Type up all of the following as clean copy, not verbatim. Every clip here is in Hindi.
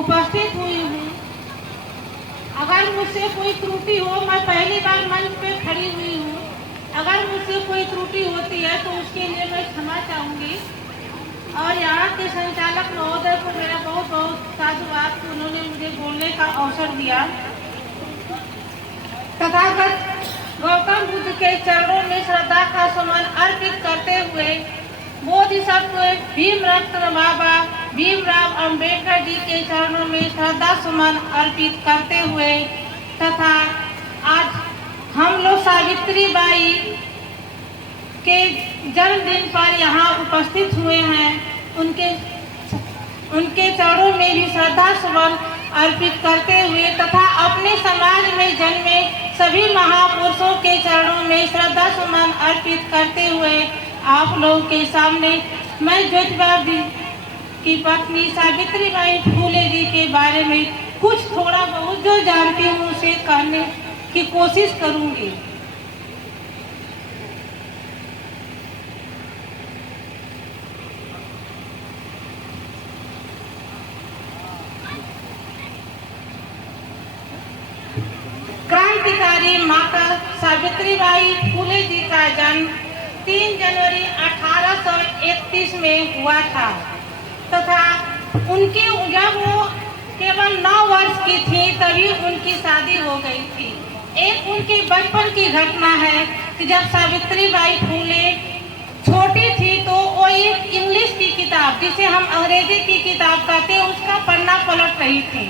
उपस्थित हुई हूँ। अगर मुझसे कोई त्रुटि हो, मैं पहली बार मंच पे खड़ी हुई हूँ, अगर मुझसे कोई त्रुटि होती है तो उसके लिए मैं क्षमा चाहूँगी। और यहाँ के संचालक महोदय को मेरा बहुत बहुत साधुवाद कि उन्होंने मुझे बोलने का अवसर दिया। तथागत गौतम बुद्ध के चरणों में श्रद्धा का सुमन अर्पित करते हुए बोधिसत्व भीमरत्न बाबा भीमराव अंबेडकर जी के चरणों में श्रद्धा सुमन अर्पित करते हुए तथा आज हम लोग सावित्री बाई के जन्मदिन पर यहाँ उपस्थित हुए हैं, उनके चरणों में भी श्रद्धा सुमन अर्पित करते हुए तथा अपने समाज में जन्मे सभी महापुरुषों के चरणों में श्रद्धा सुमन अर्पित करते हुए आप लोगों के सामने मैं ज्योतिबा की पत्नी सावित्री बाई फूले जी के बारे में कुछ थोड़ा बहुत जो जानती हूँ उसे कहने की कोशिश करूँगी। क्रांतिकारी माता सावित्री बाई फूले जी का जन्म 3 जनवरी 1831 में हुआ था तथा उनकी जब वो केवल 9 वर्ष की थी तभी उनकी शादी हो गई थी। एक उनके बचपन की घटना है कि जब सावित्री बाई फूले छोटी थी तो वो एक इंग्लिश की किताब जिसे हम अंग्रेजी की किताब कहते हैं उसका पन्ना पलट रही थी।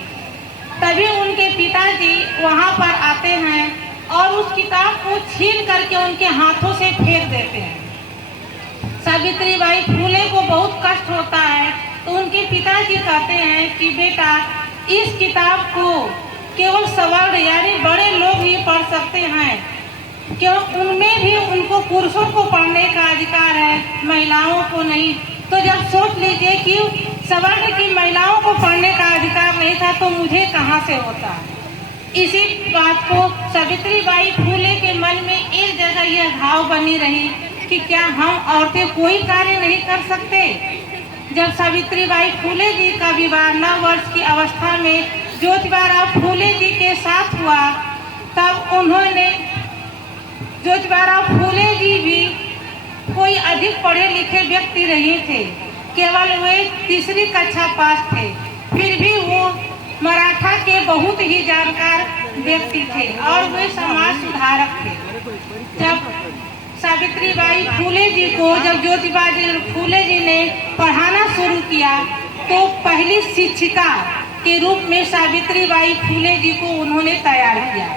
तभी उनके पिताजी वहाँ पर आते हैं और उस किताब को छीन करके उनके हाथों से फेंक देते हैं। सावित्री बाई फूले को बहुत कष्ट होता है तो उनके पिताजी कहते हैं कि बेटा इस किताब को केवल सवर्ण यानी बड़े लोग ही पढ़ सकते हैं, क्यों उनमें भी उनको पुरुषों को पढ़ने का अधिकार है, महिलाओं को नहीं। तो जब सोच लीजिए कि सवर्ण की महिलाओं को पढ़ने का अधिकार नहीं था तो मुझे कहाँ से होता। इसी बात को सावित्री बाई फूले के मन में एक जगह यह भाव बनी रही कि क्या हम औरतें कोई कार्य नहीं कर सकते। जब सावित्री बाई फूले जी का विवाह 9 वर्ष की अवस्था में ज्योतिबा फूले जी के साथ हुआ तब उन्होंने ज्योतिबा फूले जी भी कोई अधिक पढ़े लिखे व्यक्ति नहीं थे, केवल वे 3री कक्षा पास थे। फिर भी वो मराठा के बहुत ही जानकार व्यक्ति थे और वे समाज सुधारक थे। जब सावित्री बाई फूले जी को जब ज्योतिबा फूले जी ने पढ़ाना शुरू किया तो पहली शिक्षिका के रूप में सावित्री बाई फूले जी को उन्होंने तैयार किया।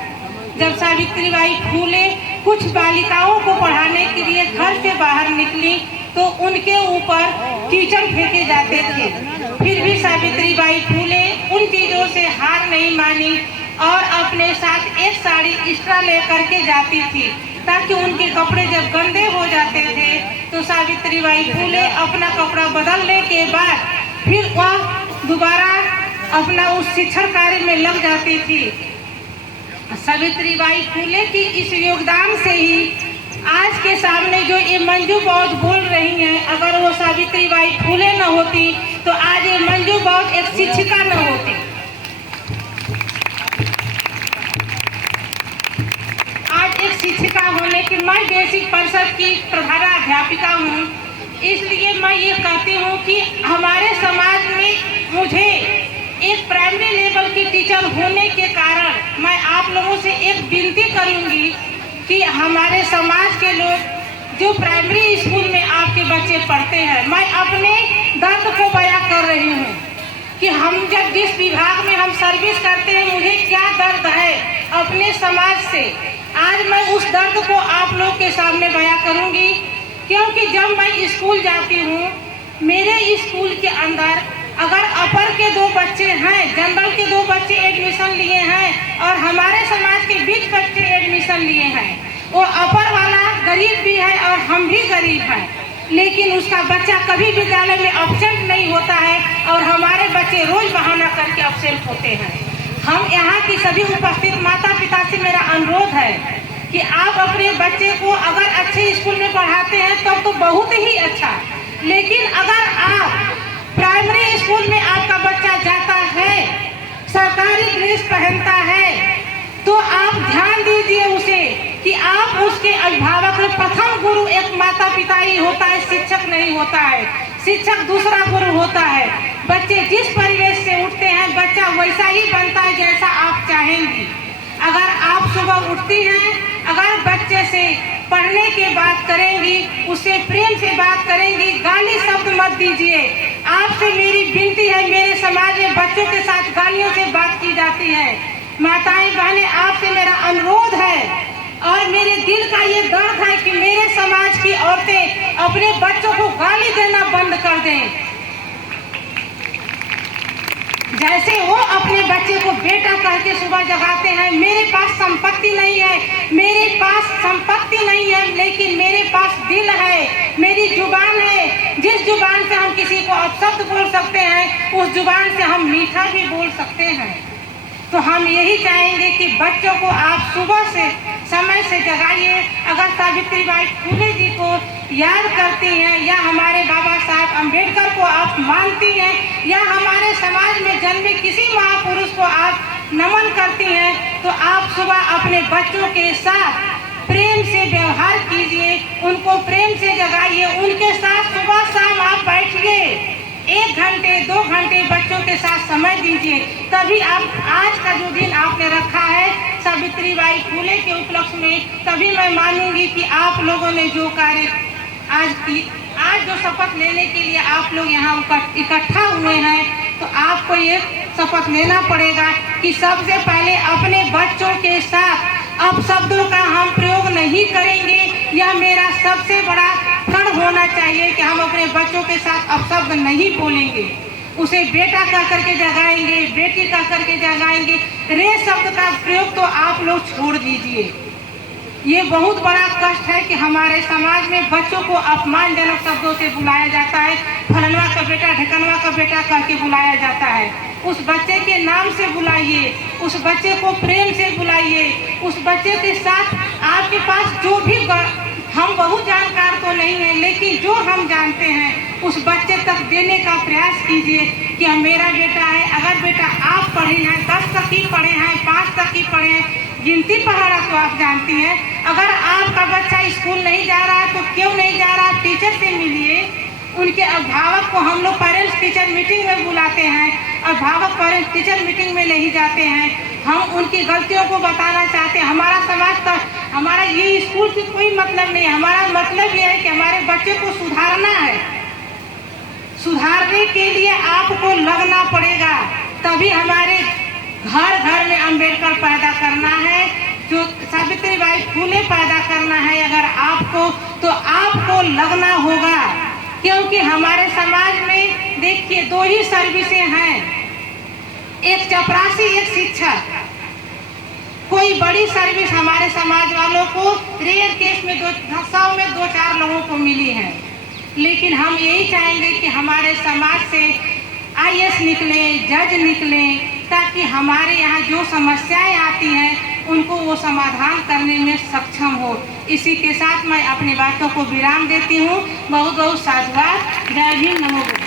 जब सावित्री बाई फूले कुछ बालिकाओं को पढ़ाने के लिए घर से बाहर निकली तो उनके ऊपर कीचड़ फेंके जाते थे। फिर भी सावित्री बाई फूले उन चीजों से हार नहीं मानी और अपने साथ एक साड़ी एक्स्ट्रा लेकर के जाती थी ताकि उनके कपड़े जब गंदे हो जाते थे तो सावित्री बाई फूले अपना कपड़ा बदलने के बाद फिर वह दोबारा अपना उस शिक्षण कार्य में लग जाती थी। सावित्री बाई फूले की इस योगदान से ही आज के सामने जो ये मंजू बौद्ध बोल रही हैं, अगर वो सावित्री बाई फूले न होती तो आज ये मंजू बौद्ध एक शिक्षिका न होती। आज एक शिक्षिका होने की मैं बेसिक परिषद की प्रधानाध्यापिका हूँ, इसलिए मैं ये कहती हूँ कि हमारे समाज में मुझे एक प्राइमरी लेवल की टीचर होने के कारण मैं आप लोगों से एक विनती करूंगी कि हमारे समाज के लोग जो प्राइमरी स्कूल में आपके बच्चे पढ़ते हैं, मैं अपने दर्द को बयां कर रही हूँ कि हम जब जिस विभाग में हम सर्विस करते हैं मुझे क्या दर्द है अपने समाज से। आज मैं उस दर्द को आप लोग के सामने बयां करूंगी क्योंकि जब मैं स्कूल जाती हूँ मेरे स्कूल के अंदर अगर अपर के 2 बच्चे हैं, जनरल के 2 बच्चे एडमिशन लिए हैं और हमारे समाज के 20 बच्चे एडमिशन लिए हैं, वो अपर वाला गरीब भी है और हम भी गरीब हैं, लेकिन उसका बच्चा कभी विद्यालय में एब्सेंट नहीं होता है और हमारे बच्चे रोज बहाना करके एब्सेंट होते हैं। हम यहाँ की सभी उपस्थित माता पिता से मेरा अनुरोध है कि आप अपने बच्चे को अगर अच्छे स्कूल में पढ़ाते हैं तब तो बहुत ही अच्छा, लेकिन अगर आप प्राइमरी स्कूल में आपका बच्चा जाता है पहनता है तो आप ध्यान दीजिए उसे कि आप उसके अभिभावक में प्रथम गुरु एक माता पिता ही होता है, शिक्षक नहीं होता है। शिक्षक दूसरा गुरु होता है। बच्चे जिस परिवेश से उठते हैं बच्चा वैसा ही बनता है जैसा आप चाहेंगी। अगर आप सुबह उठती हैं, अगर बच्चे से पढ़ने की बात करेंगी, उससे प्रेम से बात करेंगी, गाली शब्द मत दीजिए। आपसे मेरी विनती है, मेरे समाज में बच्चों के साथ गालियों से बात की जाती है। माताएं बहनें, आपसे मेरा अनुरोध है और मेरे दिल का ये दर्द है कि मेरे समाज की औरतें अपने बच्चों को गाली देना बंद कर दें। जैसे वो अपने बच्चे को बेटा कह के सुबह जगाते हैं, मेरे पास संपत्ति नहीं है, मेरे पास संपत्ति नहीं है, लेकिन मेरे पास दिल है, मेरी जुबान है। जिस जुबान से हम किसी को अपशब्द बोल सकते हैं, उस जुबान से हम मीठा भी बोल सकते हैं। तो हम यही चाहेंगे कि बच्चों को आप सुबह से समय से जगाइए। अगर सावित्रीबाई फुले जी को याद करती हैं या हमारे बाबा साहब अम्बेडकर को आप मानती हैं या हमारे समाज में जन्मे किसी महापुरुष को आप नमन करती हैं, तो आप सुबह अपने बच्चों के साथ प्रेम से व्यवहार कीजिए, उनको प्रेम से जगाइए, उनके साथ सुबह शाम आप बैठिए। 1 घंटे 2 घंटे बच्चों के साथ समय दीजिए। तभी आप आज का जो दिन आपने रखा है सावित्रीबाई फुले के उपलक्ष्य में, तभी मैं मानूंगी कि आप लोगों ने जो कार्य आज जो शपथ लेने के लिए आप लोग यहाँ इकट्ठा हुए हैं, तो आपको ये शपथ लेना पड़ेगा कि सबसे पहले अपने बच्चों के साथ अपशब्दों का हम प्रयोग नहीं करेंगे। यह मेरा सबसे बड़ा प्रण होना चाहिए कि हम अपने बच्चों के साथ अपशब्द नहीं बोलेंगे। उसे बेटा कह करके जगाएंगे, बेटी कह करके जगाएंगे। रे शब्द का प्रयोग तो आप लोग छोड़ दीजिए। ये बहुत बड़ा कष्ट है कि हमारे समाज में बच्चों को अपमानजनक शब्दों से बुलाया जाता है। फलनवा का बेटा, ढकनवा का बेटा कह के बुलाया जाता है। उस बच्चे के नाम से बुलाइए, उस बच्चे को प्रेम से बुलाइए, उस बच्चे के साथ आपके पास जो भी हम बहुत जानकार तो नहीं है, लेकिन जो हम जानते हैं उस बच्चे तक देने का प्रयास कीजिए कि मेरा बेटा है। अगर बेटा आप पढ़े हैं, 10 तक ही पढ़े हैं, 5 तक ही पढ़े हैं, गिनती पढ़ाना तो आप जानती हैं। अगर आपका बच्चा स्कूल नहीं जा रहा है तो क्यों नहीं जा रहा, टीचर से मिलिए। उनके अभिभावक को हम लोग पेरेंट्स टीचर मीटिंग में बुलाते हैं, अभिभावक पेरेंट्स टीचर मीटिंग में नहीं जाते हैं। हम उनकी गलतियों को बताना चाहते हैं। हमारा समाज का, हमारा ये स्कूल से कोई मतलब नहीं है। हमारा मतलब ये है कि हमारे बच्चे को सुधारना है। सुधारने के लिए आपको लगना पड़ेगा, तभी हमारे घर घर में अम्बेडकर पैदा करना है, जो सावित्रीबाई फुले पैदा करना है। अगर आपको, तो आपको लगना होगा, क्योंकि हमारे समाज में देखिए 2 ही सर्विसें हैं, एक चपरासी, एक शिक्षक। कोई बड़ी सर्विस हमारे समाज वालों को रेयर केस में 100 में 2-4 लोगों को मिली है। लेकिन हम यही चाहेंगे कि हमारे समाज से IAS निकले, जज निकले, ताकि हमारे यहाँ जो समस्याएं आती हैं उनको वो समाधान करने में सक्षम हो। इसी के साथ मैं अपनी बातों को विराम देती हूँ। बहुत बहुत साधुवाद। जय हिंद, नमो बुद्धाय।